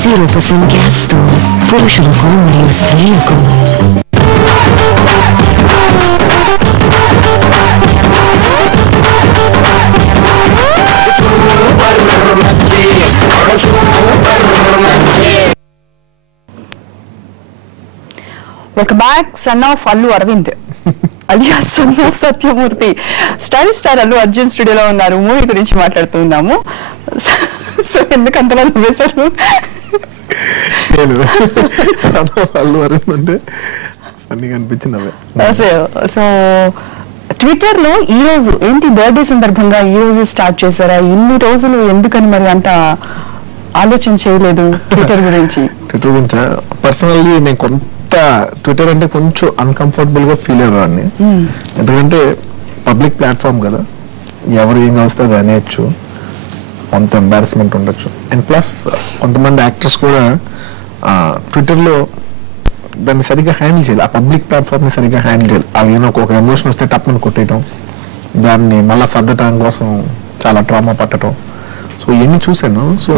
0% గ్యాస్తో పురుషులకు మరియు స్త్రీలకు. Welcome back. Son of Allu Aravind alias son of Satyamurthy style star Allu Arjun స్టూడియోలో ఉన్నారు. మూవీ గురించి మాట్లాడుతున్నాము. సో ఎందుకు అంతలా నవ్వేశారు? అల్లు అరవింద్ అంటే ఫన్నీగా అనిపించింది. సో ట్విట్టర్ లో ఈ రోజు ఏంటి బర్త్డే సందర్భంగా ఈ రోజు స్టార్ట్ చేశారా? ఇన్ని రోజులు ఎందుకని మరి అంత ఆలోచన చేయలేదు ట్విట్టర్ గురించి? ట్విట్టర్ గురించి పర్సనల్లీ నేను కొంత ట్విట్టర్ అంటే కొంచెం అన్కంఫర్టబుల్ గా ఫీల్ అయ్యేవాడిని. ఎందుకంటే పబ్లిక్ ప్లాట్ఫామ్ కదా, ఎవరు ఏం కలిస్తే అది అనేయచ్చు, కొంత ఎంబారస్మెంట్ ఉండొచ్చు. అండ్ ప్లస్ కొంతమంది యాక్టర్స్ కూడా ట్విట్టర్లో దాన్ని సరిగ్గా హ్యాండిల్ చేయాలి, ఆ పబ్లిక్ ప్లాట్ఫామ్ని సరిగ్గా హ్యాండిల్ చేయాలి. అవి ఏమో ఒక ఎమోషన్ వస్తే టప్మని కొట్టేయటం, దాన్ని మళ్ళీ సర్దటం కోసం చాలా ట్రామా పట్టడం. సో ఇవన్నీ చూశాను. సో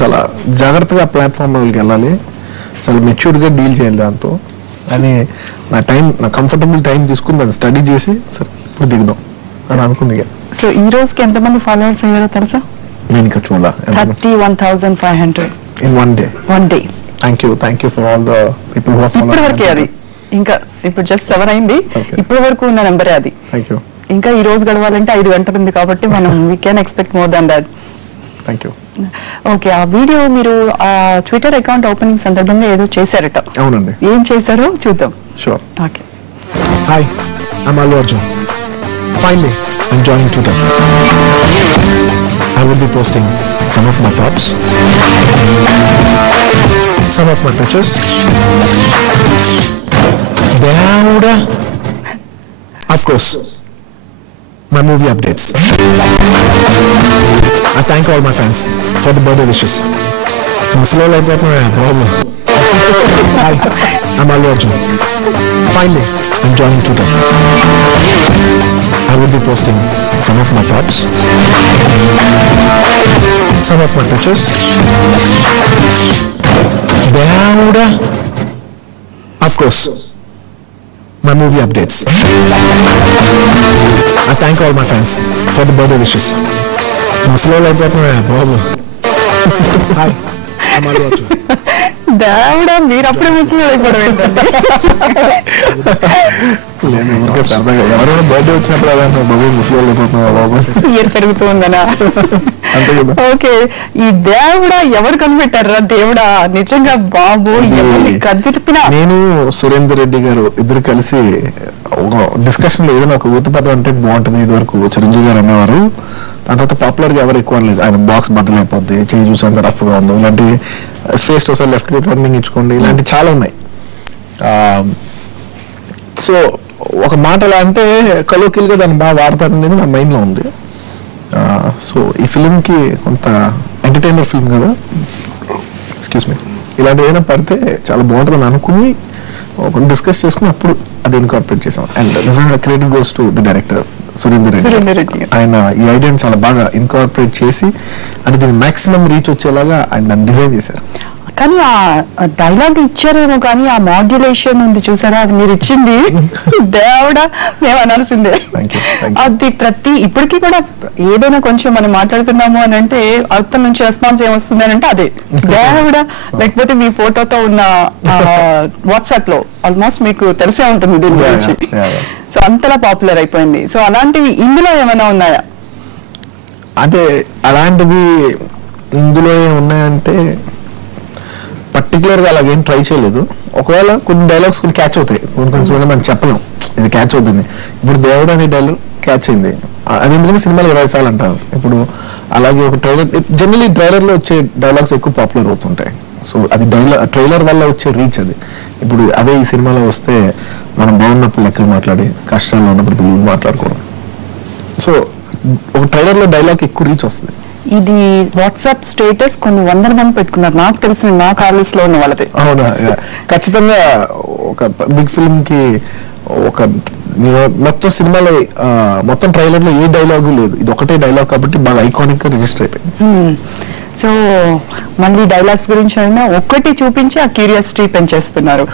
చాలా జాగ్రత్తగా ప్లాట్ఫామ్లోకి వెళ్ళాలి, చాలా మెచ్యూర్డ్గా డీల్ చేయాలి దాంతో అని నా కంఫర్టబుల్ టైం తీసుకుని దాన్ని స్టడీ చేసి సరే ఇప్పుడు దిగుదాం అని అనుకుంది. సో ఈ రోజుకి ఎంతమంది ఫాలోవర్స్ అయ్యారో తెలుసా? నేను ఇంకా చూడాలి. 31,500 in one day. Thank you for all the people who have followed. ఇప్పటి వరకే అది, ఇంకా ఇప్పుడు జస్ట్ 7 అయింది. ఇప్పటి వరకు ఉన్న నెంబరే అది. Thank you. ఇంకా ఈ రోజు గడవాలంటే 5 గంటలు ఉంది కాబట్టి మనం we can expect more than that. Thank you. Okay, ఆ వీడియో మీరు ఆ ట్విట్టర్ అకౌంట్ ఓపెనింగ్ సందర్భంగా ఏదో చేశారట. అవునండి. ఏం చేశారో చూద్దాం. Sure. Okay. Hi, I'm Allu Arjun. Finally, I'm joining Twitter. I will be posting some of my thoughts, some of my pictures. Dauda. Of course, my movie updates. I thank all my fans for the birthday wishes. Muslo like that, my problem. Hi, I'm Allu Arjun. Finally, I'm joining Twitter. I will be posting some of my thoughts, some of my pictures. Dauda. Of course, my movie updates. I thank all my fans for the birthday wishes. Muslo like that, my problem. Hi, I'm Allu Arjun. దేవుడా, మీరు అప్పుడే ముస్లిం అయిపోవడం ఏంటంటే ఎవరైనా birthday వచ్చినప్పుడు అదే బాబు ముస్లిం అయిపోతున్నా బాబు year పెరుగుతూ ఉందనా? ఓకే, ఈ దేవుడా ఎవరు కనిపెట్టారా? దేవుడా నిజంగా బాబు కనిపెట్టిన నేను సురేందర్ రెడ్డి గారు ఇద్దరు కలిసి ఒక డిస్కషన్ లో ఏదైనా ఒక ఊతపదం అంటే బాగుంటుంది. ఇది వరకు చిరంజీవి గారు అనేవారు, దాని తర్వాత పాపులర్ గా ఎవరు ఎక్కువ లేదు. ఆయన బాక్స్ బద్దలైపోద్ది, చేయి చూసి అంత రఫ్ గా ఉంది, ఇలాంటి ఫేస్ ఒకసారి లెఫ్ట్ రన్నింగ్ ఇచ్చుకోండి, ఇలాంటి చాలా ఉన్నాయి. సో ఒక మాట ఎలా అంటే కలోకిల్గా దాన్ని బాగా వాడతారనేది నా మైండ్లో ఉంది. సో ఈ ఫిలింకి కొంత ఎంటర్టైనర్ ఫిల్మ్ కదా, ఎక్స్క్యూజ్ మీ, ఇలాంటి ఏదైనా పడితే చాలా బాగుంటుందని అనుకుని ఒక డిస్కస్ చేసుకుని అప్పుడు అది ఇన్కార్పొరేట్ చేసాం. అండ్ నిజంగా credit goes to the director Surender Reddy. ఆయన ఈ ఐడియాని చాలా బాగా ఇన్కార్పొరేట్ చేసి అంటే దీన్ని మాక్సిమం రీచ్ వచ్చేలాగా ఆయన దాన్ని డిజైన్ చేశారు. కానీ ఆ డైలాగ్ ఇచ్చారేమో, కానీ ఆ మాడ్యులేషన్ ఉంది చూసారా, అది మీరు ఇచ్చింది దేవుడా మేము అనాల్సిందే. అది ప్రతి ఇప్పటికీ కూడా ఏదైనా కొంచెం మనం మాట్లాడుతున్నాము అని అంటే అర్థం నుంచి రెస్పాన్స్ ఏమొస్తుంది అని అంటే అదే దేవుడా. లేకపోతే మీ ఫోటోతో ఉన్న వాట్సాప్ లో ఆల్మోస్ట్ మీకు తెలిసే ఉంటుంది దీని గురించి. సో అంతలా పాపులర్ అయిపోయింది. సో అలాంటివి ఇందులో ఏమైనా ఉన్నాయా? అంటే అలాంటిది ఇందులో ఏమున్నాయంటే పర్టికులర్గా అలాగేం ట్రై చేయలేదు. ఒకవేళ కొన్ని డైలాగ్స్ కొన్ని క్యాచ్ అవుతాయి, కొన్ని మనం చెప్పలేం ఇది క్యాచ్ అవుతుంది. ఇప్పుడు దేవుడు అనే డైలాగ్ క్యాచ్ అయింది, అది ఎందుకంటే సినిమాలు 20 సార్లు అంటారు. ఇప్పుడు అలాగే ఒక ట్రైలర్, జనరలీ ట్రైలర్లో వచ్చే డైలాగ్స్ ఎక్కువ పాపులర్ అవుతుంటాయి. సో అది ట్రైలర్ వల్ల వచ్చే రీచ్ అది. ఇప్పుడు అదే ఈ సినిమాలో వస్తే మనం బాగున్నప్పుడు లెక్కలు మాట్లాడి, కష్టాల్లో ఉన్నప్పుడు పిల్లలు మాట్లాడుకోవడం. సో ఒక ట్రైలర్లో డైలాగ్ ఎక్కువ రీచ్ వస్తుంది. ఇది వాట్సాప్ స్టేటస్ కొన్ని 100 మంది పెట్టుకున్నారు, నాకు తెలిసిన నా కాలేజ్ లో ఉన్న వాళ్ళది. అవునా? ఖచ్చితంగా ఒక బిగ్ ఫిల్మ్ కి ఒక మొత్తం సినిమాలో మొత్తం ట్రైలర్ లో ఏ డైలాగు లేదు, ఇది ఒకటే డైలాగ్ కాబట్టి బాగా ఐకానిక్ గా రిజిస్టర్ అయిపోయింది. సో మళ్ళీ డైలాగ్స్ గురించి అయినా ఒక్కటి చూపించి ఆ క్యూరియాసిటీ పెంచేస్తున్నారు.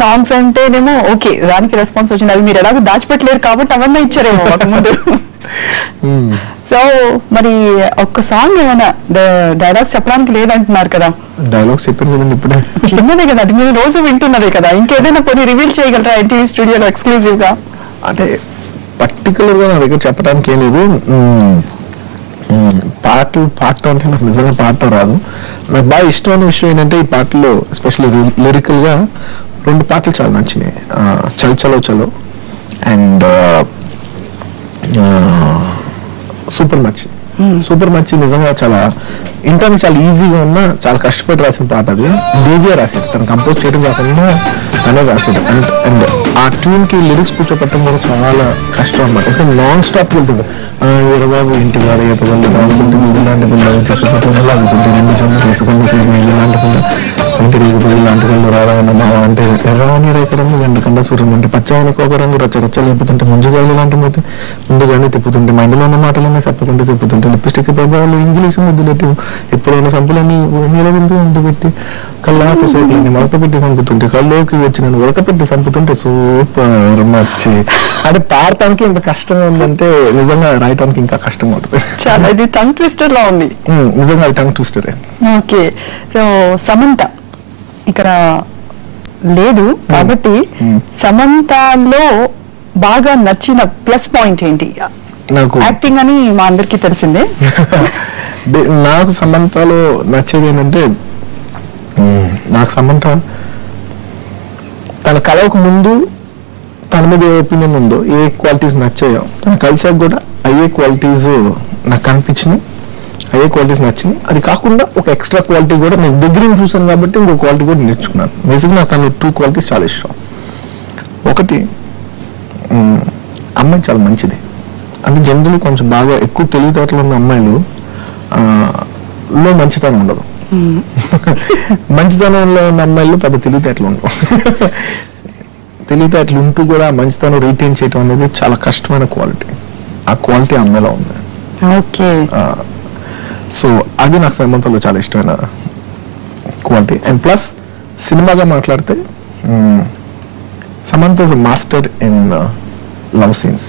సాంగ్స్ అంటేనేమో ఓకే దానికి రెస్పాన్స్ వచ్చింది, అది మీరు ఎలాగో దాచిపెట్టలేరు కాబట్టి అవన్నీ ఇచ్చారేమో ఒక ముందు. సో మరి ఒక్క సాంగ్ ఏమైనా డైలాగ్స్ చెప్పడానికి లేదంటున్నారు కదా? డైలాగ్స్ చెప్పాను కదండి ఇప్పుడే. చిన్నదే కదా, అది మీరు రోజు వింటున్నదే కదా, ఇంకేదైనా కొన్ని రివీల్ చేయగలరా ఎన్టీవీ స్టూడియోలో ఎక్స్క్లూజివ్ గా? అంటే పర్టికులర్ గా నా దగ్గర చెప్పడానికి ఏం లేదు. పాటలు పాడటం అంటే నాకు నిజంగా పాడటం రాదు. నాకు బాగా ఇష్టమైన విషయం ఏంటంటే ఈ పాటల్లో ఎస్పెషల్లీ లిరికల్ గా 2 పాటలు చాలా నచ్చినాయి. చల్ చలో చలో అండ్ సూపర్ మచ్చి. సూపర్ మచ్చి నిజంగా చాలా ఇంటర్ని చాలా ఈజీగా ఉన్నా చాలా కష్టపడి రాసిన పాట. అది దేవియా రాశాడు, తను కంపోజ్ చేయడం కాకుండా తనే రాశాడు. అండ్ ఆ ట్యూన్ కి లిరిక్స్ కూర్చోపెట్టడం కూడా చాలా కష్టం అనమాట. ఎందుకంటే నాన్ స్టాప్ వెళ్తుండే ఎరబాబు ఇంటి వాడు ఎతగలు తాగుతుంటే మీరు ఇలాంటి పిల్లలు చుట్టుపక్కల లాగుతుంటే 2 జొన్ను తీసుకుని ఇలాంటి పిల్ల అంటే రేగుపల్లి లాంటి కళ్ళు రారాయన మావ అంటే ఎర్రని రేకరంగు గంట కండ సూర్యం అంటే పచ్చాయనకు ఒక రంగు రచ్చరచ్చలు చెప్పుతుంటే ముంజుగాయలు లాంటి మూతి ముందుగానే తిప్పుతుంటే మైండ్లో ఉన్న మాటలన్నీ చెప్పుకుంటూ చెప్పుతుంటే లిప్స్టిక్ పెద్దవాళ్ళు ఇంగ్లీష్ ముద్దులెట్టి ఎప్పుడైనా సంపులన్నీ నీలవింపి ముందు పెట్టి కళ్ళాత సోట్లన్నీ మడత పెట్టి చంపుతుంటే కళ్ళలోకి వచ్చి నన్ను ఉడకపెట్టి చంపుతుంటే సూపర్ మచ్చి. అంటే పాడటానికి ఇంత కష్టం ఏంటంటే నిజంగా రాయటానికి ఇంకా కష్టం అవుతుంది. చాలా ఇది టంగ్ ట్విస్టర్ లా ఉంది. నిజంగా అది tongue twister. Okay, so Samantha ఇక్కడ లేదు కాబట్టి సమంతలో బాగా నచ్చిన ప్లస్ పాయింట్ ఏంటి? నాకు యాక్టింగ్ అని మా అందరికి తెలిసిందే. నాకు సమంతలో నచ్చేది ఏంటంటే నాకు సమంత తన కలవకు ముందు తన మీద ఏ ఒపీనియన్ ఉందో, ఏ క్వాలిటీస్ నచ్చాయో తను కలిసాక కూడా అయ్యే క్వాలిటీస్ నాకు కనిపించినాయి, అయ్యే క్వాలిటీస్ నచ్చినాయి. అది కాకుండా ఒక ఎక్స్ట్రా క్వాలిటీ కూడా నేను దగ్గర చూసాను కాబట్టి ఇంకో క్వాలిటీ కూడా నేర్చుకున్నాను. బేసిక్గా నాకు తన 2 క్వాలిటీస్ చాలా ఇష్టం. ఒకటి అమ్మాయి చాలా మంచిది. అంటే జనరల్ కొంచెం బాగా ఎక్కువ తెలివితేటలు ఉన్న అమ్మాయిలు లో మంచితనం ఉండదు. మంచితనంలో ఉన్న అమ్మాయిలు పెద్ద తెలివితేటలు ఉండవు. తెలివితేటలు ఉంటూ కూడా మంచితనం రీటైన్ చేయడం అనేది చాలా కష్టమైన క్వాలిటీ. ఆ క్వాలిటీ అమ్మాయిలో ఉంది. ఓకే, సో అది నాకు సమంతలో చాలా ఇష్టమైన క్వాలిటీ. అండ్ ప్లస్ సినిమాగా మాట్లాడితే Samantha is master in love scenes.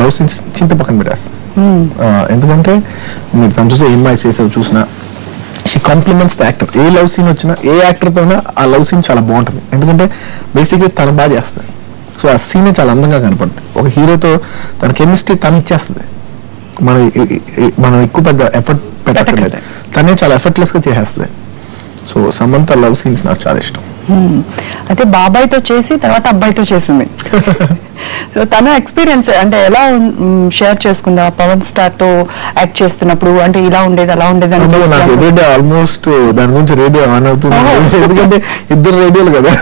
Love scenes చింత పక్కన పెట్టేస్తా. ఎందుకంటే మీరు తను చూసే ఏం చేసేది చూసినా షీ కాంప్లిమెంట్స్ ద యాక్టర్. ఏ లవ్ సీన్ వచ్చినా ఏ యాక్టర్తోనే ఆ లవ్ సీన్ చాలా బాగుంటుంది. ఎందుకంటే బేసిక్గా తను బాగా చేస్తుంది. సో ఆ సీనే చాలా అందంగా కనపడుతుంది. ఒక హీరోతో తన కెమిస్ట్రీ తను ఇచ్చేస్తుంది. మనం ఎక్కువ పెద్ద ఎఫర్ట్ పెట్టలేదు, తనే చాలా ఎఫర్ట్లెస్ గా చేసేస్తుంది. సో సమంత లవ్ సీన్స్ నాకు చాలా ఇష్టం. అయితే బాబాయ్తో చేసి తర్వాత అబ్బాయితో చేసింది. సో తన ఎక్స్పీరియన్స్ అంటే ఎలా షేర్ చేసుకుందా పవన్ స్టార్ తో యాక్ట్ చేస్తున్నప్పుడు? అంటే ఇలా ఉండేది అలా ఉండేది అని ఆల్మోస్ట్ దాని గురించి రేడియో ఆన్ అవుతుంది. ఎందుకంటే ఇద్దరు రేడియోలు కదా,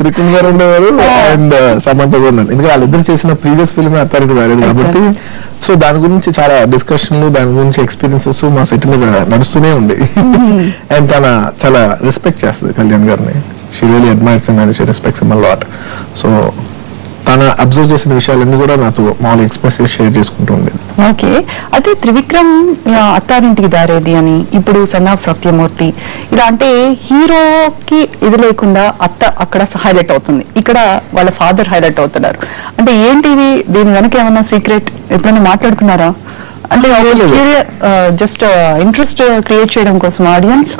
త్రికుణ్ గారు ఉండేవారు అండ్ సమంత కూడా ఉన్నారు. ఎందుకంటే వాళ్ళిద్దరు చేసిన ప్రీవియస్ ఫిల్మ్ అత్తారికి రాలేదు కాబట్టి సో దాని గురించి చాలా డిస్కషన్లు, దాని గురించి ఎక్స్పీరియన్సెస్ మా సెట్ మీద నడుస్తూనే ఉండే. అండ్ తన చాలా రెస్పెక్ట్ చేస్తుంది కళ్యాణ్ గారిని. She really admires and she respects him a lot. So తన అబ్జర్వ్ చేసిన విషయాలన్నీ కూడా నాతో మామూలు ఎక్స్ప్రెస్ షేర్ చేసుకుంటూ ఉండేది. ఓకే, అయితే త్రివిక్రమ్ అత్తారింటికి దారేది అని, ఇప్పుడు సన్ ఆఫ్ సత్యమూర్తి, ఇలా అంటే హీరోకి ఇది లేకుండా అత్త అక్కడ హైలైట్ అవుతుంది, ఇక్కడ వాళ్ళ ఫాదర్ హైలైట్ అవుతున్నారు. అంటే ఏంటిది, దీని వెనక ఏమన్నా సీక్రెట్ ఎప్పుడైనా మాట్లాడుకున్నారా? అంటే జస్ట్ ఇంట్రెస్ట్ క్రియేట్ చేయడం కోసం ఆడియన్స్?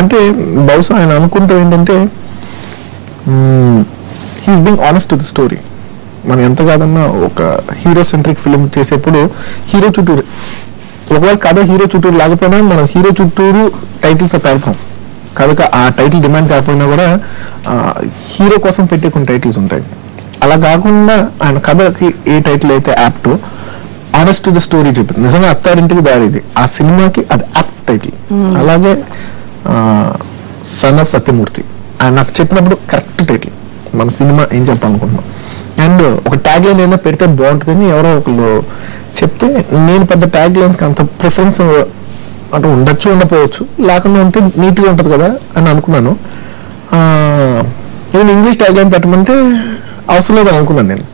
అంటే బహుశా ఆయన అనుకుంటూ ఏంటంటే he's being honest to the story. మనం ఎంత కాదన్నా ఒక హీరో సెంట్రిక్ ఫిల్మ్ చేసేప్పుడు హీరో చుట్టూరు, ఒకవేళ కథ హీరో చుట్టూరు లేకపోయినా మనం హీరో చుట్టూరు టైటిల్స్ పెడతాం. కథ ఆ టైటిల్ డిమాండ్ కాకపోయినా కూడా హీరో కోసం పెట్టే కొన్ని టైటిల్స్ ఉంటాయి. అలా కాకుండా ఆయన కథకి ఏ టైటిల్ అయితే యాప్టో ఆనెస్ట్ టు ద స్టోరీ చెప్పింది. నిజంగా అత్తారింటికి దారిది ఆ సినిమాకి అది యాప్ట్ టైటిల్. అలాగే సన్ ఆఫ్ సత్యమూర్తి ఆయన నాకు చెప్పినప్పుడు కరెక్ట్ టైటిల్, మన సినిమా ఏం చెప్పాలనుకుంటున్నాం. అండ్ ఒక ట్యాగ్ లైన్ అయినా పెడితే బాగుంటుందని ఎవరో ఒకళ్ళు చెప్తే నేను పెద్ద ట్యాగ్ లైన్స్కి అంత ప్రిఫరెన్స్ అంటే ఉండొచ్చు ఉండకపోవచ్చు, లేకుండా ఉంటే నీట్గా ఉంటుంది కదా అని అనుకున్నాను. నేను ఇంగ్లీష్ ట్యాగ్ లైన్ పెట్టమంటే అవసరం లేదని అనుకున్నాను. నేను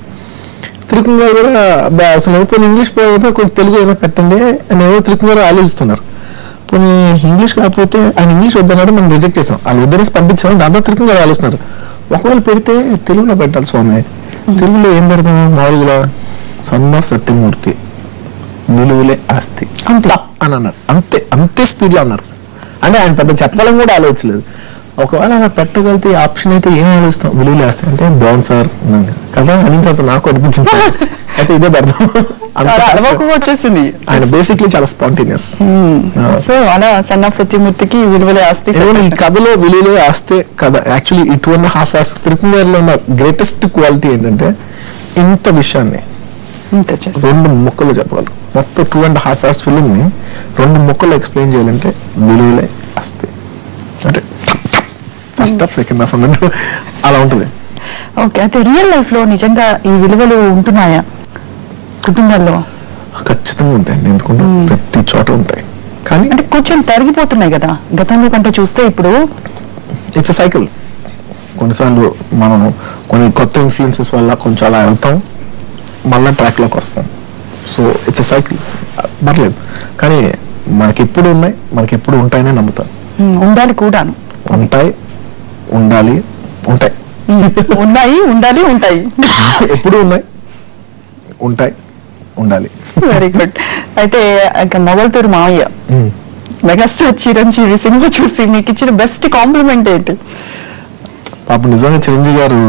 త్రికుణ్ గారు కూడా అవసరం లేదు, ఇంగ్లీష్ కొంచెం తెలుగు అయినా పెట్టండి అని ఎవరో త్రికుణ్ గారు ఆలోచిస్తున్నారు. పోనీ ఇంగ్లీష్ కాకపోతే ఆయన ఇంగ్లీష్ వద్దన్నాడు, మనం రిజెక్ట్ చేసాం. వాళ్ళు వద్దనేసి పంపించాం, దాంతో తిరిగి ఆలోచిస్తున్నారు. ఒకవేళ పెడితే తెలుగులో పెట్టాలి స్వామి, తెలుగులో ఏం పెడతాం? మామూలుగా సన్ ఆఫ్ సత్యమూర్తి, విలువలే ఆస్తి అని అన్నారు. అంతే స్పీడ్ లో అన్నారు. అంటే ఆయన పెద్ద చెప్పాలని కూడా ఆలోచించలేదు. ఒకవేళ అలా పెట్టగలిగితే ఆప్షన్ అయితే ఏం ఆలోచిస్తాం? విలువలే ఆస్తి అంటే బాగుంది సార్ కదా అని తర్వాత నాకు అనిపించింది. అయితే ఇదే పెడతాం వచ్చేసింది. ఆయన బేసిక్లీ చాలా స్పాంటేనియస్. సో అలా సన్ ఆఫ్ సత్యమూర్తికి విలువలే ఆస్తి. ఈ కథలో విలువలే ఆస్తే కథ యాక్చువల్లీ ఈ 2.5 hours తిరుపతిలో ఉన్న గ్రేటెస్ట్ క్వాలిటీ ఏంటంటే ఇంత విషయాన్ని 2 ముక్కలు చెప్పగలరు. మొత్తం 2.5 hours ఫిలిం ని 2 ముక్కలు ఎక్స్ప్లెయిన్ చేయాలంటే విలువలే ఆస్తి అంటే ఫస్ట్ హాఫ్ సెకండ్ హాఫ్ అన్నట్టు అలా ఉంటుంది. ఓకే, అయితే రియల్ లైఫ్ లో నిజంగా ఈ విలువలు ఉంటున్నాయా కుటుంబాల్లో? ఖచ్చితంగా ఉంటాయండి, ఎందుకంటే ప్రతి చోట ఉంటాయి. కానీ అంటే కొంచెం తరిగిపోతున్నాయి కదా గతంలో కంటే చూస్తే. ఇప్పుడు ఇట్స్ ఎ సైకిల్. కొన్నిసార్లు మనం కొన్ని కొత్త ఇన్ఫ్లుయెన్సెస్ వల్ల కొంచెం అలా వెళ్తాం, మళ్ళీ ట్రాక్ లోకి వస్తాం. సో ఇట్స్ ఎ సైకిల్, పర్లేదు. కానీ మనకి ఎప్పుడు ఉన్నాయి, మనకి ఎప్పుడు ఉంటాయనే నమ్ముతాను. ఉండాలి కూడాను. ఉంటాయి, ఉండాలి, ఉంటాయి. ఉన్నాయి, ఉండాలి, ఉంటాయి. ఎప్పుడు ఉన్నాయి, ఉంటాయి, ఉండాలి. Very good. అయితే మొగల్తూరు మావయ్య, మెగాస్టార్ చిరంజీవి సినిమా చూసి మీకు ఇచ్చిన బెస్ట్ కాంప్లిమెంట్ ఏంటి? పాపం నిజంగా చిరంజీవి గారు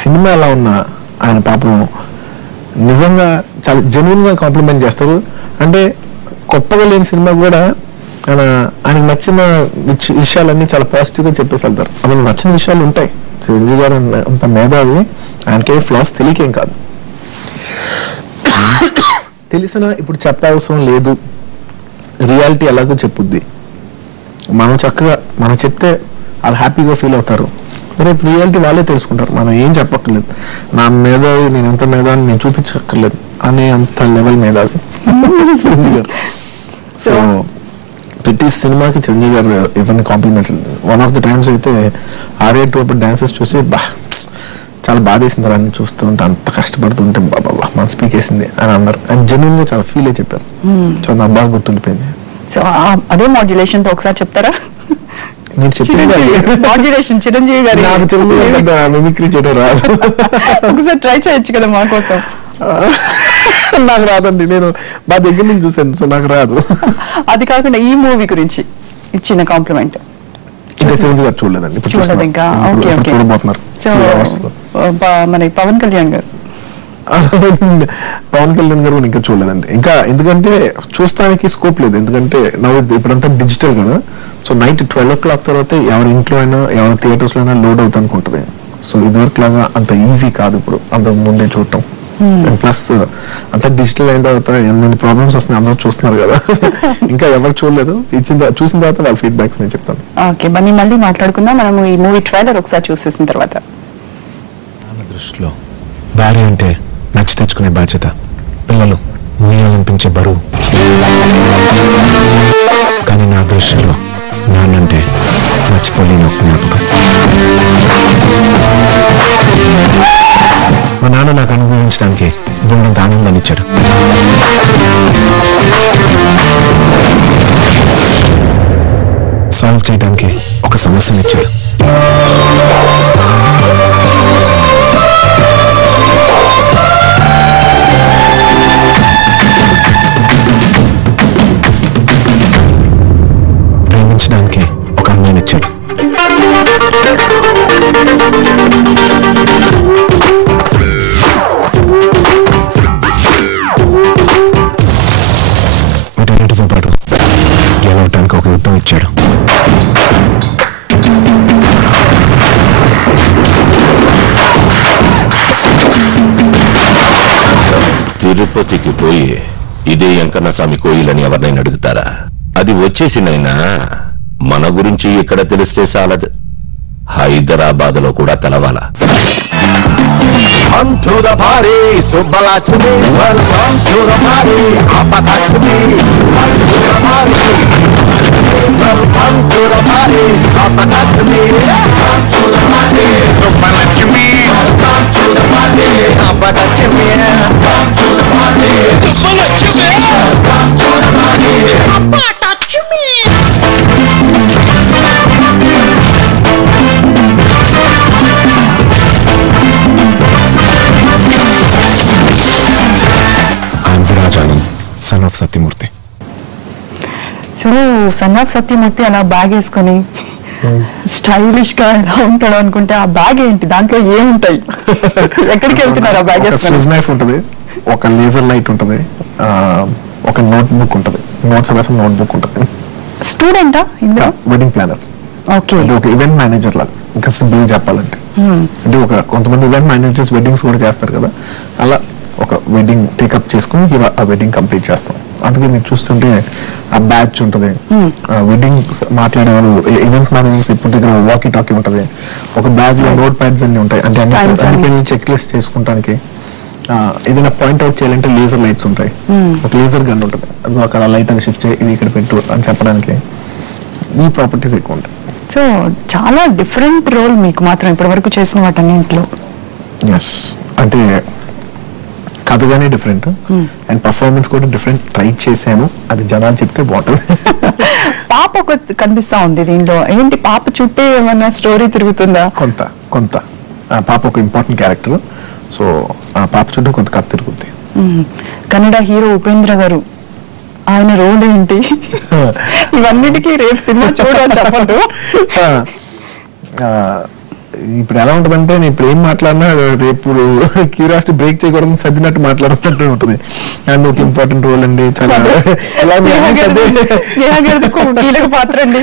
సినిమా ఎలా ఉన్నా ఆయన పాపం నిజంగా చాలా జెన్యున్ గా కాంప్లిమెంట్ చేస్తారు. అంటే గొప్పగా లేని సినిమా కూడా ఆయనకు నచ్చిన విషయాలన్నీ చాలా పాజిటివ్ గా చెప్పేసి వెళ్తారు. అసలు నచ్చిన విషయాలు ఉంటాయి. చిరంజీవి గారు అంత మేధావి, ఆయనకే ఫ్లాస్ తెలియకేం కాదు. తెలిసినా ఇప్పుడు చెప్పవసరం లేదు, రియాలిటీ ఎలాగో చెప్పుద్ది. మనం చక్కగా మనం చెప్తే వాళ్ళు హ్యాపీగా ఫీల్ అవుతారు. రేపు రియాలిటీ వాళ్ళే తెలుసుకుంటారు. మనం ఏం చెప్పక్కర్లేదు. నా మేధావి, నేను ఎంత మేధావి నేను చూపించక్కర్లేదు అనే అంత లెవెల్ మేధావి చిరంజీవి గారు. సో ప్రతి సినిమాకి చిరంజీవి గారు ఇవన్నీ compliments. One of the times అయితే R8 అప్పుడు డాన్సెస్ చూసి చాలా బాధేసింది అని చూస్తూ ఉంటే, అంత కష్టపడుతుంటే బాబా మన స్పీక్ వేసింది అని అన్నారు. అండ్ జెన్యున్ గా చాలా ఫీల్ అయి చెప్పారు. సో నాకు బాగా గుర్తుండిపోయింది. సో అదే మాడ్యులేషన్ తో ఒకసారి చెప్తారా? నేను చెప్పింది మాడ్యులేషన్ చిరంజీవి గారు. నాకు చిరంజీవి మిమిక్రీ చేయడం రాదు. ఒకసారి ట్రై చేయొచ్చు కదా మా కోసం. నాకు రాదండి, నేను మా దగ్గర నుంచి చూసాను, సో నాకు రాదు. అది కాకుండా ఈ మూవీ గురించి ఇచ్చిన కాంప్లిమెంట్ ఇంకా చిరంజీవి గారు చూడలేదండి, చూడలేదు ఇంకా. చూడబోతున్నారు. సో మన పవన్ కళ్యాణ్ గారు ఇంకా చూడలేదండి. ఇంకా ఎందుకంటే చూస్తానికి స్కోప్ లేదు. ఎందుకంటే ఇప్పుడంతా డిజిటల్ కదా. సో నైట్ 12 o'clock తర్వాత ఎవరి ఇంట్లో అయినా ఎవరి థియేటర్స్ లో అయినా లోడ్ అవుతా అనుకుంటుంది. సో ఇదివరకు లాగా అంత ఈజీ కాదు ఇప్పుడు, అంతకు ముందే చూడటం. ప్లస్ అంత డిజిటల్ అయిన తర్వాత ఎన్ని ప్రాబ్లమ్స్ వస్తున్నాయి అందరూ చూస్తున్నారు కదా. ఇంకా ఎవరు చూడలేదు, చూసిన తర్వాత వాళ్ళ ఫీడ్బ్యాక్స్ నేను చెప్తాను. ఓకే, మళ్ళీ మాట్లాడుకుందాం మనము ఈ మూవీ ట్రైలర్ ఒకసారి చూసేసిన తర్వాత. నా దృష్టిలో భార్య అంటే నచ్చి తెచ్చుకునే బాధ్యత, పిల్లలు ముయ్యాలనిపించే బరువు. కానీ నా దృష్టిలో నాన్నంటే మర్చిపోలేని ఒక జ్ఞాపకం. మా నాన్న నాకు అనుభవించడానికి బోల్డంత ఆనందాన్ని ఇచ్చాడు. సాల్వ్ చేయడానికి ఒక సమస్యను ఇచ్చాడు. ప్రేమించడానికి ఒక అమ్మాయిని ఇచ్చాడు. వీటన్నిటితో పాటు గెలవటానికి ఒక యుద్ధం ఇచ్చాడు. తిరుపతికి పోయి ఇదే వెంకన్న స్వామి కోయిలని ఎవరినైనా అడుగుతారా? అది వచ్చేసినైనా మన గురించి ఇక్కడ తెలిస్తే చాలదు, హైదరాబాద్ లో కూడా తెలవాలా. Come to the party, Subbalachmi. Welcome to the party, Apatachmi. Come to the party. Welcome to the party, Apatachmi. Come to the party, Subbalachmi. Welcome to the party, Apatachmi. Come to the party, Subbalachmi. Welcome to the party. Of Satyamurthy. So sun of Satyamurthy అలా bag వేసుకొని stylish గా ఎలా ఉంటాడు అనుకుంటే ఆ bag ఏంటి, దాంట్లో ఏముంటాయి, ఎక్కడికి వెళ్తున్నారు ఆ బ్యాగ్ వేసుకొని? స్విజ్ నైఫ్ ఉంటుంది, ఒక లేజర్ లైట్ ఉంటుంది, ఒక నోట్ బుక్ ఉంటుంది, నోట్స్ రాసిన నోట్ బుక్ ఉంటుంది. స్టూడెంటా ఇందులో? Wedding planner. ఓకే. అంటే ఒక ఈవెంట్ మేనేజర్ లాగా, ఇంకా సింపుల్ గా చెప్పాలంటే. అంటే కొంతమంది ఈవెంట్ మేనేజర్స్ వెడ్డింగ్స్ కూడా చేస్తారు కదా, అలా ఒక వెడ్డింగ్ టేకప్ చేసుకుని ఆ వెడ్డింగ్ కంప్లీట్ చేస్తాం. అందుకే మీరు చూస్తుంటే ఆ బ్యాచ్ ఉంటుంది, వెడ్డింగ్ మాట్లాడేవారు ఈవెంట్ మేనేజర్స్ ఇప్పుడు దగ్గర వాకీ టాకీ ఉంటుంది, ఒక బ్యాగ్ లో నోట్ ప్యాడ్స్ అన్ని ఉంటాయి, అంటే అన్ని చెక్ లిస్ట్ చేసుకుంటానికి. ఏదైనా పాయింట్ అవుట్ చేయాలంటే లేజర్ లైట్స్ ఉంటాయి, ఒక లేజర్ గన్ ఉంటుంది, అక్కడ లైట్ అని షిఫ్ట్ చేయి, ఇది ఇక్కడ పెట్టు అని చెప్పడానికి ఈ ప్రాపర్టీస్ ఎక్కువ ఉంటాయి. సో చాలా డిఫరెంట్ రోల్ మీకు మాత్రం ఇప్పటి వరకు చేసిన వాటన్నింటిలో. ఎస్, అంటే కథగానే డిఫరెంట్ అండ్ పర్ఫార్మెన్స్ కూడా డిఫరెంట్ ట్రై చేశాను, అది జనాలు చెప్తే బాగుంటుంది. పాప ఒక కనిపిస్తా ఉంది దీంట్లో, ఏంటి పాప చుట్టూ ఏమన్నా స్టోరీ తిరుగుతుందా? కొంత పాప ఒక ఇంపార్టెంట్ క్యారెక్టర్, సో ఆ పాప చుట్టూ కొంత కథ తిరుగుతుంది. కన్నడ హీరో ఉపేంద్ర గారు, ఆయన రోల్ ఏంటి? ఇవన్నిటికీ రేపు సినిమా చూడాలి చెప్పండి. ఇప్పుడు ఎలా ఉంటదంటే నేను ఇప్పుడు ఏం మాట్లాడినా రేపు క్యూరియాసిటీ బ్రేక్ చేయకూడదని సర్దినట్టు మాట్లాడుతున్నట్టు ఉంటుంది. అండ్ ఒక ఇంపార్టెంట్ రోల్ అండి, చాలా కీలక పాత్ర అండి,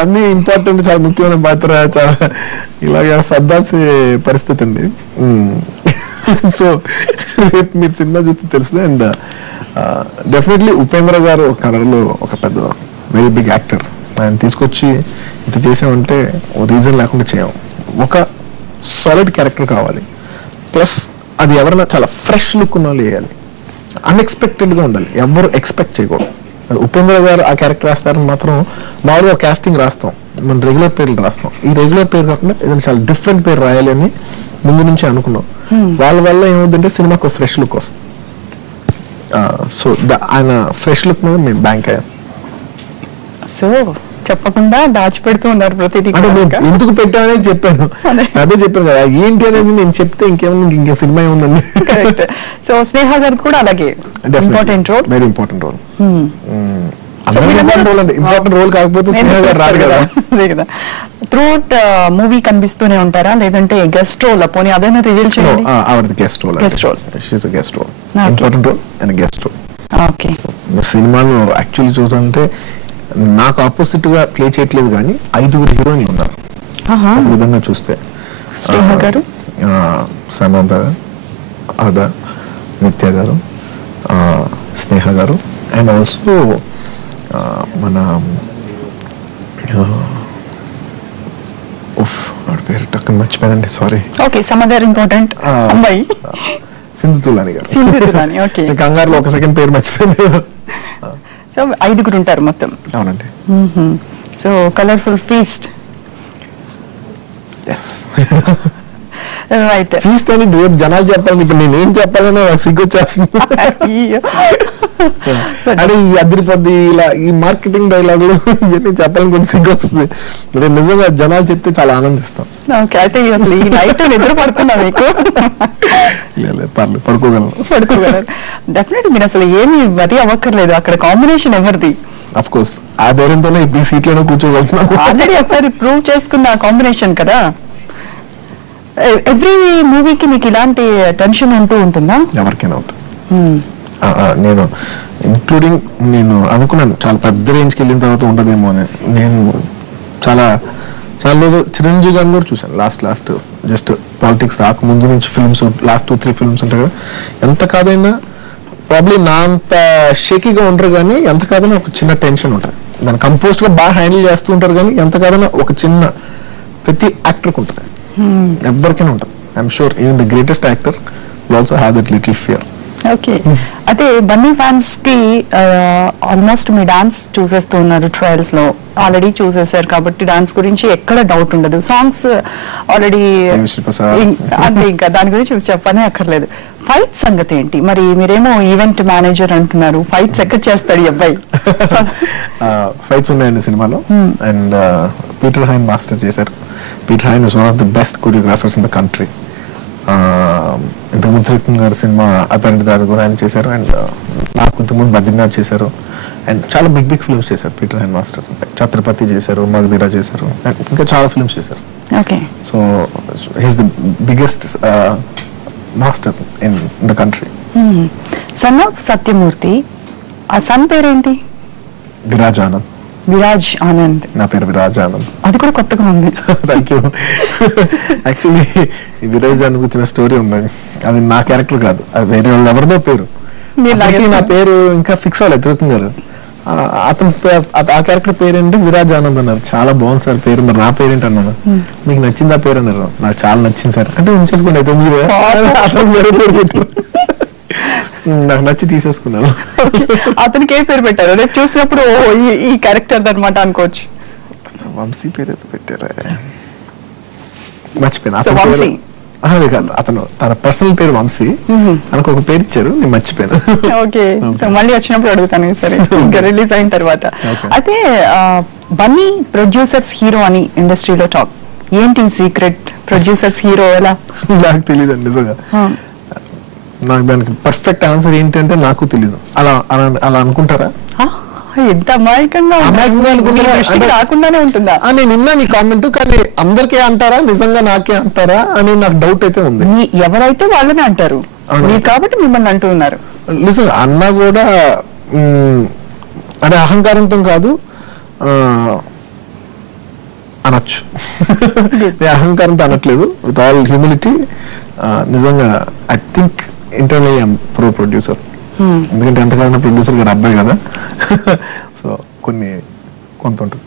అన్ని ఇంపార్టెంట్, చాలా ముఖ్యమైన పాత్ర, చాలా ఇలాగ సర్దాల్సిన పరిస్థితి అండి. సో రేపు మీరు సినిమా చూస్తే తెలుస్తుంది. అండ్ డెఫినెట్లీ ఉపేంద్ర గారు కన్నడలో ఒక పెద్ద వెరీ బిగ్ యాక్టర్, ఆయన తీసుకొచ్చి ఇంత చేసామంటే రీజన్ లేకుండా చేయం. ఒక సాలిడ్ క్యారెక్టర్ కావాలి, ప్లస్ అది ఎవరైనా చాలా ఫ్రెష్ లుక్ ఉన్న వాళ్ళు వేయాలి, అన్ఎక్స్పెక్టెడ్గా ఉండాలి, ఎవరు ఎక్స్పెక్ట్ చేయకూడదు. ఉపేంద్ర గారు ఆ క్యారెక్టర్ రాస్తారని మాత్రం మామూలుగా కాస్టింగ్ రాస్తాం, మనం రెగ్యులర్ పేర్లు రాస్తాం, ఈ రెగ్యులర్ పేరు కాకుండా ఏదైనా చాలా డిఫరెంట్ పేరు రాయాలి అని ముందు నుంచి అనుకున్నాం. వాళ్ళ వల్ల ఏమవుతుందంటే సినిమాకు ఒక ఫ్రెష్ లుక్ వస్తుంది. సో ఆయన ఫ్రెష్ లుక్ మీద మేము బ్యాంక్ అయ్యాం. సో చెప్పకుండా దాచిపెడుతూ ఉన్నారు ప్రతిదీ. అంటే నేను ఎందుకు పెట్టానని చెప్పాను, అదే చెప్పాను కదా, ఏంటి అనేది నేను చెప్తే ఇంకేముంది, ఇంకే సినిమా ఏముందండి. సో స్నేహ గారు కూడా అలాగే important role, very important role. Important role కాకపోతే స్నేహ గారు రాదు కదా. త్రూఅవుట్ మూవీ కనిపిస్తూనే ఉంటారా, లేదంటే గెస్ట్ రోల్? పోనీ అదైనా రివీల్ చేయండి. ఆవిడది guest role. Guest role, she's a guest role, important role and guest role. Okay. సినిమాలో యాక్చువల్లీ చూస్తుంటే నాకు ఆపోజిట్ గా ప్లే చేయట్లేదు కానీ 5 హీరోయిన్లు ఉన్నారు ఒక విధంగా చూస్తే. స్నేహ గారు, సమంత, అదా, నిత్య గారు, స్నేహ గారు, అండ్ ఆల్సో మన వాడి పేరు టక్కన మర్చిపోయానండి, sorry. Okay, some other important అమ్మాయి సింధు తులాని గారు. సింధు తులాని, ఓకే. కంగారులో ఒక సెకండ్ పేరు మర్చిపోయాను. సో 5 ఉంటారు మొత్తం. అవునండి. So colourful feast. Right. Feast అని జనాలు చెప్పాలని ఇప్పుడు నేను ఏం చెప్పాలని సిగ్గొచ్చేస్తుంది. అంటే ఈ అదిరిపోద్ది ఇలా ఈ మార్కెటింగ్ డైలాగులు ఇవన్నీ చెప్పాలని కొంచెం సిగ్గు వస్తుంది. నేను నిజంగా జనాలు చెప్తే చాలా ఆనందిస్తాం. ఓకే, అయితే అసలు ఈ నైట్ నిద్ర పడుతున్నా మీకు? పర్లేదు, పడుకోగలను. డెఫినెట్ మీరు అసలు ఏమి వరి అవ్వక్కర్లేదు, అక్కడ కాంబినేషన్ ఎవరిది. అఫ్ కోర్స్ ఆ ధైర్యంతోనే ఈ సీట్లోనే కూర్చోగలుగుతున్నాం. ఆల్రెడీ ఒకసారి ప్రూవ్ చేసుకున్న కాంబినేషన్ కదా. ఎవ్రీ మూవీకి మీకు ఇలాంటి టెన్షన్ ఉంటూ ఉంటుందా? ఎవరికైనా ఉంటుంది. నేను ఇంక్లూడింగ్ నేను అనుకున్నాను చాలా పెద్ద రేంజ్కి వెళ్ళిన తర్వాత ఉండదేమో అని. నేను చాలా రోజు చిరంజీవి గారిని కూడా చూశాను. లాస్ట్ జస్ట్ పాలిటిక్స్ రాకముందు నుంచి ఫిల్మ్స్, లాస్ట్ 2-3 ఫిల్మ్స్ ఉంటాయి కదా, ఎంత కాదైనా ప్రాబ్లీ నా అంత షేకీగా ఉంటారు కానీ ఎంత కాదైనా ఒక చిన్న టెన్షన్ ఉంటుంది. దాన్ని కంపోస్ట్ గా బాగా హ్యాండిల్ చేస్తూ ఉంటారు కానీ ఎంత కాదైనా ఒక చిన్న, ప్రతి యాక్టర్కి ఉంటుంది, ఎవరికైనా ఉంటుంది. I'm sure even the greatest actor will also have that little fear. Okay, అయితే బన్నీ ఫ్యాన్స్ కి ఆల్మోస్ట్ మీ డాన్స్ చూసేస్తూ ఉన్నారు, ట్రయల్స్ లో ఆల్రెడీ చూసేసారు కాబట్టి డాన్స్ గురించి ఎక్కడ డౌట్ ఉండదు. సాంగ్స్ ఆల్రెడీ అంతే, ఇంకా దాని గురించి చెప్పనే అక్కర్లేదు. ఫైట్ సంగతి ఏంటి మరి? మీరేమో ఈవెంట్ మేనేజర్ అంటున్నారు, ఫైట్స్ ఎక్కడ చేస్తాడు ఈ అబ్బాయి? ఫైట్స్ ఉన్నాయండి సినిమాలో. అండ్ పీటర్ హైన్ మాస్టర్ చేశారు. Peter Hein is one of the best choreographers in the country. ఇంతకుముందు త్రివిక్రమ్ గారి సినిమా అతని దారి కూడా ఆయన చేశారు. అండ్ నాకు ఇంతకుముందు బద్రీనాథ్ చేశారు. అండ్ చాలా బిగ్ బిగ్ ఫిల్మ్స్ చేశారు. పీటర్ హ్యాండ్ మాస్టర్, ఛత్రపతి చేశారు, మగధీరా చేశారు, అండ్ ఇంకా చాలా ఫిల్మ్స్ చేశారు. So he's the biggest master in the country. Sun of Satyamurthy, ఆ సన్ పేరేంటి? విరాజ్ ఆనంద్. విరాజ్ ఆనంద్. నా పేరు విరాజ్ ఆనంద్. అది కూడా కొత్తగా ఉంది. Thank you. Actually Viraj Anand వచ్చిన స్టోరీ ఉంది. అది నా క్యారెక్టర్ కాదు, అది వేరే వాళ్ళు ఎవరిదో పేరు. నా పేరు ఇంకా ఫిక్స్ అవ్వలేదు. త్రివిక్రమ్ గారు అతను ఆ క్యారెక్టర్ పేరేంటి విరాజ్ ఆనంద్ అన్నారు. చాలా బాగుంది సార్ పేరు, మరి నా పేరేంటి అన్నాను. మీకు నచ్చింది ఆ పేరు అన్నారు. నాకు చాలా నచ్చింది సార్ అంటే ఉంచేసుకోండి అయితే మీరు అతను వేరే పేరు పెట్టారు. నాకు నచ్చి తీసేసుకున్నాను. అతనికి ఏ పేరు పెట్టారు? రేపు చూసినప్పుడు ఈ క్యారెక్టర్ అనమాట అనుకోవచ్చు. వంశీ పేరు అయితే పెట్టారా మర్చిపోయినా. కాదు, అతను తన పర్సనల్ పేరు వంశీ, తనకు ఒక పేరు ఇచ్చారు, నేను మర్చిపోయాను. ఓకే, సో మళ్ళీ వచ్చినప్పుడు అడుగుతాను సరే ఇంకా రిలీజ్ అయిన తర్వాత. అయితే బన్నీ ప్రొడ్యూసర్స్ హీరో అని ఇండస్ట్రీలో టాక్. ఏంటి సీక్రెట్? ప్రొడ్యూసర్స్ హీరో ఎలా? నాకు తెలియదు అండి నిజంగా. నాకు దానికి పర్ఫెక్ట్ ఆన్సర్ ఏంటంటే నాకు తెలియదు. అలా అలా అనుకుంటారా? ఎంత అమాయకంగా రాకుండానే ఉంటుందా? నేను నిన్న నీ కామెంట్, కానీ అందరికీ అంటారా నిజంగా నాకే అంటారా అని నాకు డౌట్ అయితే ఉంది. ఎవరైతే వాళ్ళని అంటారు కాబట్టి మిమ్మల్ని అంటూ ఉన్నారు. నిజంగా అన్నా కూడా అంటే అహంకారంతో కాదు అనొచ్చు. అహంకారంతో అనట్లేదు, విత్ ఆల్ హ్యూమిలిటీ. నిజంగా I think internally I'm pro producer. ఎందుకంటే ఎంతకాలం ప్రొడ్యూసర్ గారు అబ్బాయి కదా, సో కొంత ఉంటుంది.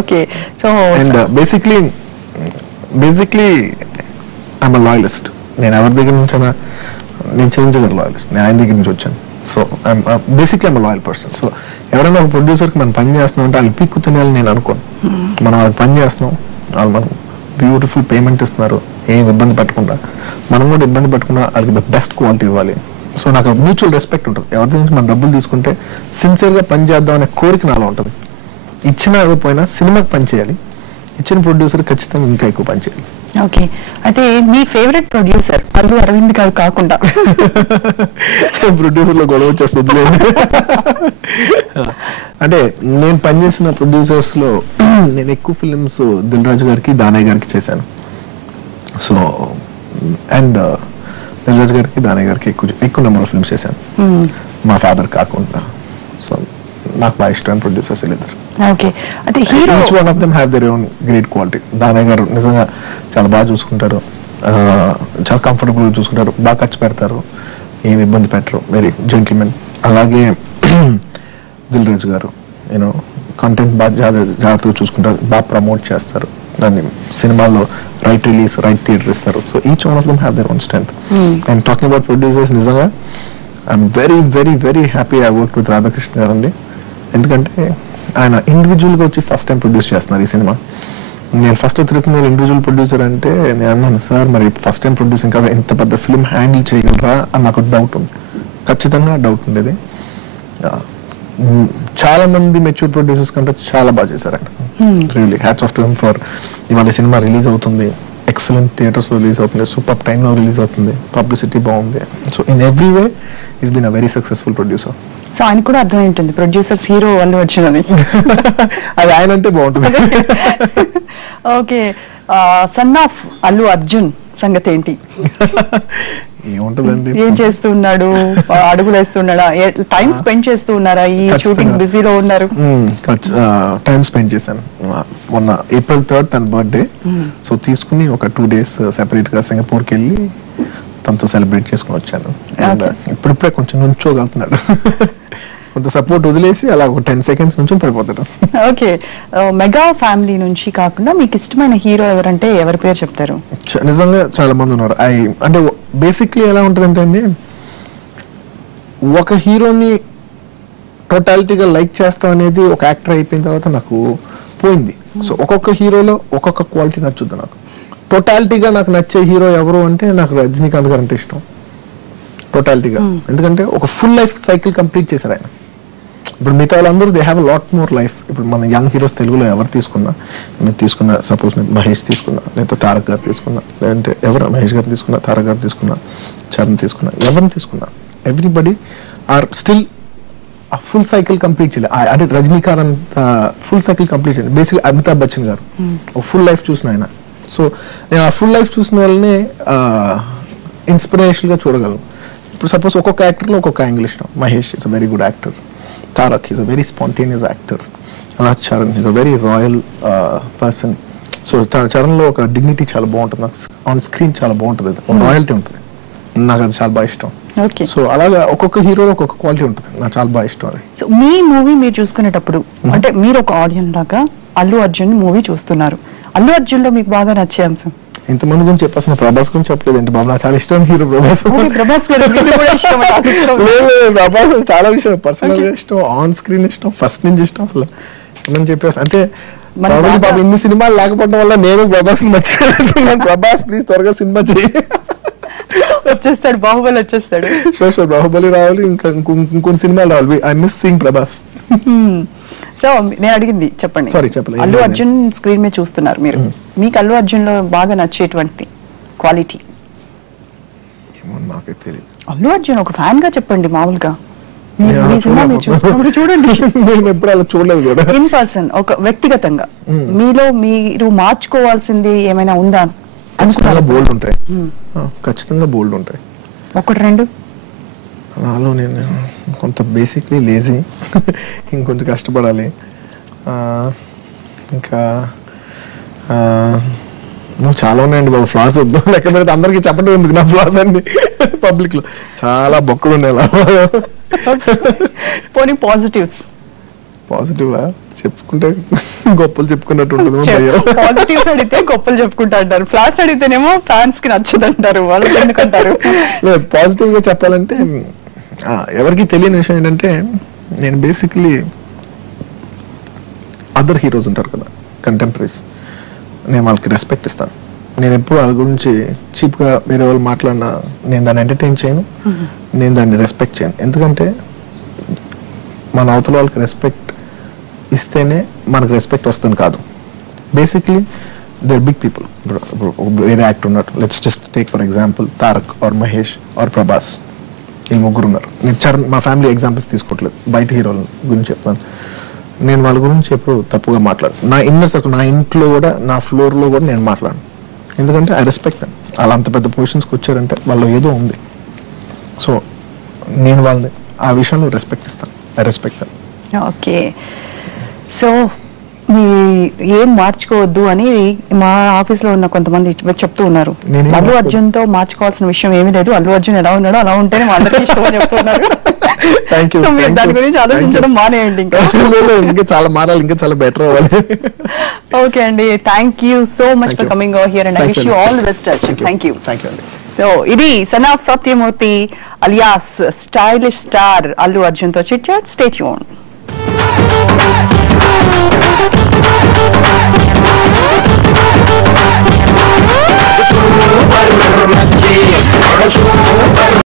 Okay, so and basically I'm a loyalist. నేను ఎవరి దగ్గర నుంచి నేను చెల్లించగల లాయలిస్ట్. నేను ఆయన దగ్గర నుంచి వచ్చాను. So basically I'm a loyal person. So ఎవరైనా ఒక ప్రొడ్యూసర్కి మనం పని చేస్తున్నాం అంటే వాళ్ళు పీక్కు తినాలని నేను అనుకోను. మనం వాళ్ళకి పని చేస్తున్నాం, వాళ్ళు మనకు బ్యూటిఫుల్ పేమెంట్ ఇస్తున్నారు, ఏం ఇబ్బంది పెట్టకుండా. మనం కూడా ఇబ్బంది పెట్టకుండా వాళ్ళకి ద బెస్ట్ క్వాలిటీ ఇవ్వాలి. సో నాకు మ్యూచువల్ రెస్పెక్ట్ ఉంటుంది. ఎవరి నుంచి మనం డబ్బులు తీసుకుంటే సిన్సియర్గా పని చేద్దాం అనే కోరిక నాలో ఉంటుంది. ఇచ్చినా ఇవ్వకపోయినా సినిమాకి పని చేయాలి, ఇచ్చిన ప్రొడ్యూసర్ ఖచ్చితంగా ఇంకా ఎక్కువ పని చేయాలి. ఓకే, అయితే మీ ఫేవరెట్ ప్రొడ్యూసర్ అల్లు అరవింద్ గారు కాకుండా ప్రొడ్యూసర్లో గొడవ వచ్చేస్తుంది. అంటే నేను పనిచేసిన ప్రొడ్యూసర్స్లో నేను ఎక్కువ ఫిలిమ్స్ దిల్ రాజు గారికి, దానయ్య గారికి చేశాను. సో అండ్ దిల్ రాజు గారికి, దానయ్య గారికి ఎక్కువ నెంబర్ ఆఫ్ ఫిల్మ్స్ చేశాను, మా ఫాదర్ కాకుండా. సో నాకు బాగా ఇష్టమైన ప్రొడ్యూసర్స్ వీళ్ళిద్దరు. ఓకే, అయితే hero each one of them have their own great quality. Danayya గారు నిజంగా చాలా బాగా చూసుకుంటారు, చాలా కంఫర్టబుల్గా చూసుకుంటారు, బాగా ఖర్చు పెడతారు, ఏమి ఇబ్బంది పెట్టరు, వెరీ జెంటిల్మెన్. అలాగే దిల్ రాజు గారు యూనో కంటెంట్ బాగా జాగ్రత్తగా చూసుకుంటారు, బాగా ప్రమోట్ చేస్తారు, దాన్ని సినిమాల్లో రైట్ రిలీజ్, రైట్ థియేటర్ ఇస్తారు. So each one of them have their own strength. And talking about producers, నిజంగా I'm very very very happy I work with Radhakrishna garu ఉంది. ఎందుకంటే ఆయన ఇండివిజువల్గా వచ్చి ఫస్ట్ టైం ప్రొడ్యూస్ చేస్తున్నారు ఈ సినిమా. నేను ఫస్ట్ త్రివిక్రమ్ గారు ఇండివిజువల్ ప్రొడ్యూసర్ అంటే నేను అన్నాను, సార్ మరి ఫస్ట్ టైం ప్రొడ్యూసింగ్ కదా, ఇంత పెద్ద ఫిల్మ్ హ్యాండిల్ చేయగలరా అని నాకు డౌట్ ఉంది. ఖచ్చితంగా డౌట్ ఉండేది. చాలా మంది మెచ్యూర్ ప్రొడ్యూసర్స్ కంటే చాలా బాగా చేశారు ఆయన. Really hats off to him for. ఇవాళ సినిమా రిలీజ్ అవుతుంది, ఎక్సలెంట్ థియేటర్స్లో రిలీజ్ అవుతుంది, సూపర్ టైంలో రిలీజ్ అవుతుంది, పబ్లిసిటీ బాగుంది. So in every way is been a very successful producer. సో ఆయన కూడా అర్థమై ఉంటుంది ప్రొడ్యూసర్స్ హీరో అల్లు అర్జున్ అని. అది ఆయన అంటే బాగుంటుంది. Okay, sun of Allu Arjun సంగతి ఏంటి? ఏముంటదండి, ఏం చేస్తూ ఉన్నాడు? అడుగులు వేస్తున్నాడా? టైం స్పెండ్ చేస్తూ ఉన్నారా? ఈ షూటింగ్ బిజీలో ఉన్నారు. టైం స్పెండ్ చేశాను. మొన్న April 3rd తన బర్త్డే. సో తీసుకుని ఒక 2 days సెపరేట్ గా సింగపూర్కి వెళ్ళి తనతో సెలబ్రేట్ చేసుకుని వచ్చాను. అండ్ ఇప్పుడిప్పుడే కొంచెం నుంచోగలుగుతున్నాడు. కొంత సపోర్ట్ వదిలేసి అలా ఒక 10 seconds నుంచి పడిపోతాడు. ఓకే, మెగా ఫ్యామిలీ నుంచి కాకుండా మీకు ఇష్టమైన హీరో ఎవరంటే ఎవరి పేరు చెప్తారు? నిజంగా చాలా మంది ఉన్నారు. అంటే బేసిక్లీ ఎలా ఉంటుందంటే అండి, ఒక హీరోని టోటాలిటీగా లైక్ చేస్తాం అనేది ఒక యాక్టర్ అయిపోయిన తర్వాత నాకు పోయింది. సో ఒక్కొక్క హీరోలో ఒక్కొక్క క్వాలిటీ నచ్చుద్ది నాకు. టోటాలిటీగా నాకు నచ్చే హీరో ఎవరు అంటే నాకు రజనీకాంత్ గారు అంటే ఇష్టం టోటాలిటీగా. ఎందుకంటే ఒక ఫుల్ లైఫ్ సైకిల్ కంప్లీట్ చేశారు ఆయన. ఇప్పుడు మిగతా వాళ్ళందరూ they have lot more life. ఇప్పుడు మన యంగ్ హీరోస్ తెలుగులో ఎవరు తీసుకున్నా, మీరు తీసుకున్న సపోజ్ మీరు మహేష్ తీసుకున్నా, లేదా తారక్ గారు తీసుకున్నా, లేదంటే ఎవరు మహేష్ గారు తీసుకున్నా, తారక్ గారు తీసుకున్నా, చరణ్ తీసుకున్నా, ఎవరిని తీసుకున్నా, ఎవ్రీబడి ఆర్ స్టిల్ ఆ ఫుల్ సైకిల్ కంప్లీట్ చేయలేదు. అంటే రజనీకాంత్ అంత ఫుల్ సైకిల్ కంప్లీట్ చేయలేదు. బేసిక్గా అమితాబ్ బచ్చన్ గారు ఒక ఫుల్ లైఫ్ చూసిన ఆయన. సో నేను ఆ ఫుల్ లైఫ్ చూసిన వాళ్ళని ఇన్స్పిరేషన్గా చూడగలను. ఇప్పుడు సపోజ్ ఒక్కొక్క యాక్టర్లో ఒక్కొక్క యాంగిల్ ఇష్టం. Mahesh is a very good actor, Tarak is a very spontaneous actor, అలా Charan is a very royal person. So చరణ్లో ఒక డిగ్నిటీ చాలా బాగుంటుంది, ఆన్ స్క్రీన్ చాలా బాగుంటుంది, ఒక రాయల్టీ ఉంటుంది, నాకు అది చాలా బాగా ఇష్టం. సో అలాగా ఒక్కొక్క హీరో ఒక్కొక్క క్వాలిటీ ఉంటుంది, నాకు చాలా బాగా ఇష్టం అది. సో మీ మూవీ మీరు చూసుకునేటప్పుడు అంటే మీరు ఒక ఆడియన్స్ లాగా అల్లు అర్జున్ మూవీ చూస్తున్నారు, అల్లు అర్జున్ లో మీకు బాగా నచ్చే అంశం? ఇంతమంది గురించి చెప్పాల్సిన ప్రభాస్ గురించి చెప్పలేదు అంటే బాబు, నాకు చాలా ఇష్టం హీరో ప్రభాస్. ప్రభాస్ ప్రభాస్ చాలా విషయం, పర్సనల్ గా ఇష్టం, ఆన్ స్క్రీన్ ఇష్టం, ఫస్ట్ నుంచి ఇష్టం. అసలు ఏమని చెప్పేసి అంటే బాబు ఇన్ని సినిమాలు లేకపోవడం వల్ల నేను ప్రభాస్ మర్చిపోయాను. ప్రభాస్ ప్లీజ్ త్వరగా సినిమా చేయి. వచ్చేస్తాడు, బాహుబలి వచ్చేస్తాడు. షూర్ బాహుబలి రావాలి, ఇంకా ఇంకొన్ని సినిమాలు రావాలి. I miss seeing Prabhas. So నేను అడిగింది చెప్పండి. సారీ చెప్పలేదు. అల్లు అర్జున్ స్క్రీన్ మీద చూస్తున్నారు మీరు, మీకు అల్లు అర్జున్ లో బాగా నచ్చేటువంటి క్వాలిటీ? నాకే తెలియదు. అల్లు అర్జున్ ఒక ఫ్యాన్ గా చెప్పండి మామూలుగా. చూడండి, నేను ఎప్పుడు అలా చూడలేదు కూడా. ఇన్ పర్సన్, ఒక వ్యక్తిగతంగా మీలో మీరు మార్చుకోవాల్సింది ఏమైనా ఉందా? ఖచ్చితంగా బోల్డ్ ఉంటాయి, ఖచ్చితంగా బోల్డ్ ఉంటాయి. ఒకటి రెండు నాలో నేను కొంత బేసిక్లీ లేజీ, ఇంకొంచెం కష్టపడాలి. ఇంకా చాలా ఉన్నాయండి బాబు ఫ్లాస్. లెక్క పెడితే అందరికీ చెప్పడం ఎందుకు నా ఫ్లాస్ అండి, పబ్లిక్ లో చాలా బొక్కలు ఉన్నాయి. పోనీ పాజిటివ్స్? పాజిటివ్ చెప్పుకుంటే గొప్పలు చెప్పుకున్నట్టు ఉంటుంది. పాజిటివ్స్ అడిగితే గొప్పలు చెప్పుకుంటా అంటారు, ఫ్లాస్ అడిగితేనేమో ఫ్యాన్స్ కి నచ్చదు అంటారు, వాళ్ళు ఎందుకంటారు? లేదు, పాజిటివ్ గా చెప్పాలంటే ఎవరికి తెలియని విషయం ఏంటంటే, నేను బేసిక్లీ అదర్ హీరోస్ ఉంటారు కదా కంటెంపరీస్, నేను వాళ్ళకి రెస్పెక్ట్ ఇస్తాను. నేను ఎప్పుడు వాళ్ళ గురించి చీప్గా వేరే వాళ్ళు మాట్లాడినా నేను దాన్ని ఎంటర్టైన్ చేయను, నేను దాన్ని రెస్పెక్ట్ చేయను. ఎందుకంటే మన అవతల వాళ్ళకి రెస్పెక్ట్ ఇస్తేనే మనకు రెస్పెక్ట్ వస్తుంది కాదు. Basically they are big people. వేరే యాక్టర్ ఉన్నారు, let's just take for example Tarak or Mahesh or Prabhas, వీళ్ళు ముగ్గురు ఉన్నారు. నేను చరణ్, మా ఫ్యామిలీ ఎగ్జాంపుల్స్ తీసుకోవట్లేదు, బయట హీరోల గురించి చెప్తాను. నేను వాళ్ళ గురించి ఎప్పుడు తప్పుగా మాట్లాడు. నా ఇన్నర్ సర్కిల్, నా ఇంట్లో కూడా, నా ఫ్లోర్లో కూడా నేను మాట్లాడను. ఎందుకంటే ఐ రెస్పెక్ట్ దెమ్. వాళ్ళు అంత పెద్ద పొజిషన్స్కి వచ్చారంటే వాళ్ళు ఏదో ఉంది. సో నేను వాళ్ళని ఆ విషయంలో రెస్పెక్ట్ ఇస్తాను, I respect them. Okay, so మీ ఏం మార్చుకోవద్దు అని మా ఆఫీస్ లో ఉన్న కొంతమంది చెప్తూ ఉన్నారు. అల్లు అర్జున్ తో మార్చుకోవాల్సిన విషయం ఏమీ లేదు, అల్లు అర్జున్ ఎలా ఉన్నాడో అలా ఉంటేనే మా అందరికీ ఇష్టం అని చెప్తున్నారు. దాని గురించి ఆలోచించడం మానేయండి, ఇంకా చాలా మారాలి, ఇంకా చాలా బెటర్ అవ్వాలి. ఓకే అండి, thank you so much for coming over here and I wish you all the best. Thank you. So ఇది son of Satyamurthy alias stylish star Allu Arjun తో చిట్ చాట్. Stay tuned.